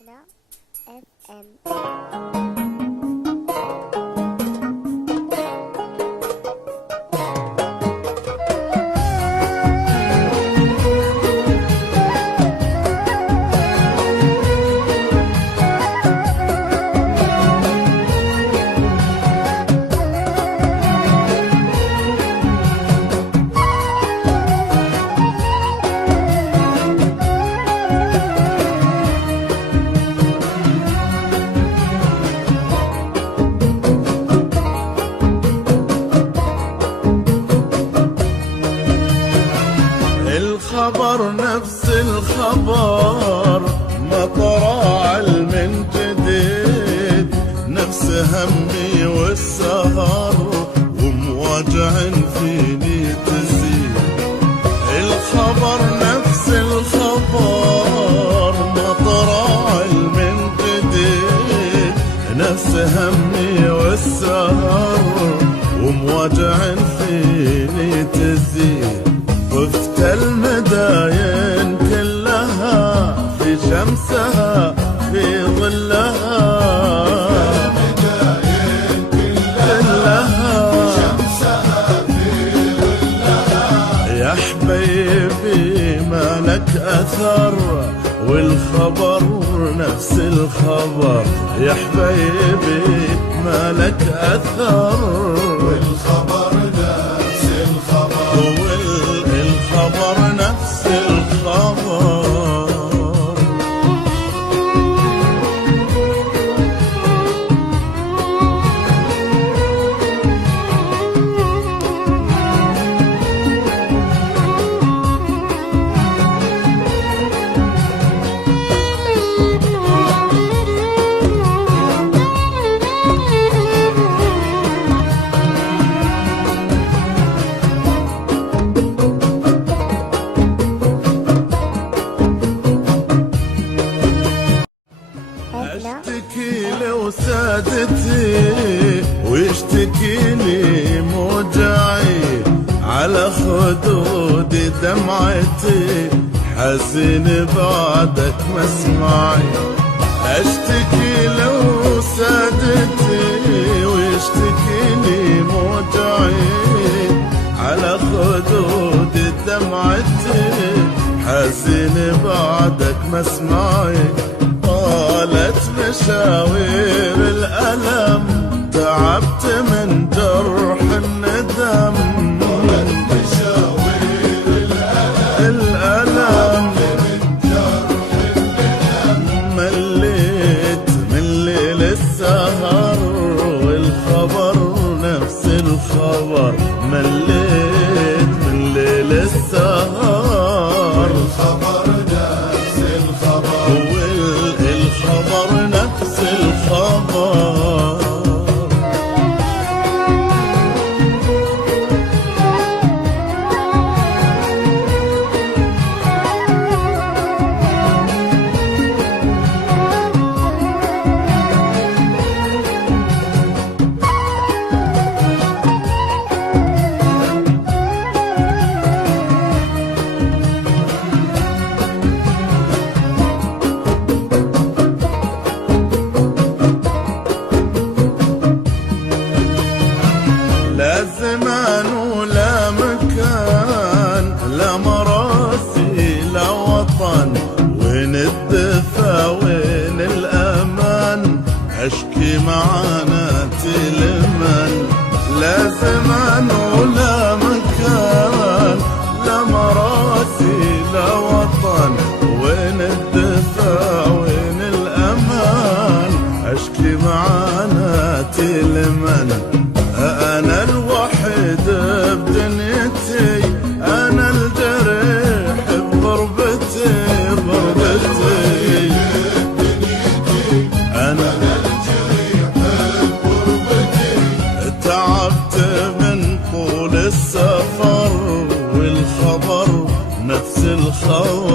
رحلة اف ام. الخبر نفس الخبر، ما طرى علم جديد، نفس همي والسهر ومواجع فيني تزيد. الخبر نفس الخبر، ما طرى علم جديد، نفس همي والسهر ومواجع فيني تزيد. وفت المداين كلها في شمسها في ظلها، يا حبيبي ما لك أثر والخبر نفس الخبر، يا حبيبي ما لك أثر والخبر نفس الخبر، الخبر نفس الخبر. اشتكي لو سادتي واشتكي لي موجعي، على خدودي دمعتي حزين بعدك مسمعي. اشتكي لو سادتي واشتكي لي موجعي، على خدودي دمعتي حزين بعدك مسمعي. طالت مشاوير الألم، تعبت من جرح الندم، طالت مشاوير الألم من جرح الندم. مليت من ليل السهر والخبر نفس الخبر، مليت من ليل السهر والخبر نفس الخبر، الخبر نفس الخبر. لا زمان ولا مكان، لا مراسي لا وطن، وين الدفا وين الأمان، أشكي معاناتي لمن. لا زمان ولا مكان، لا مراسي لا وطن، وين الدفا وين الأمان، أشكي معاناتي لمن. أنا الوحيد بدنيتي، أنا الجريح بغربتي غربتي، أنا الجريح بغربتي. تعبت من طول السفر والخبر نفس الخبر.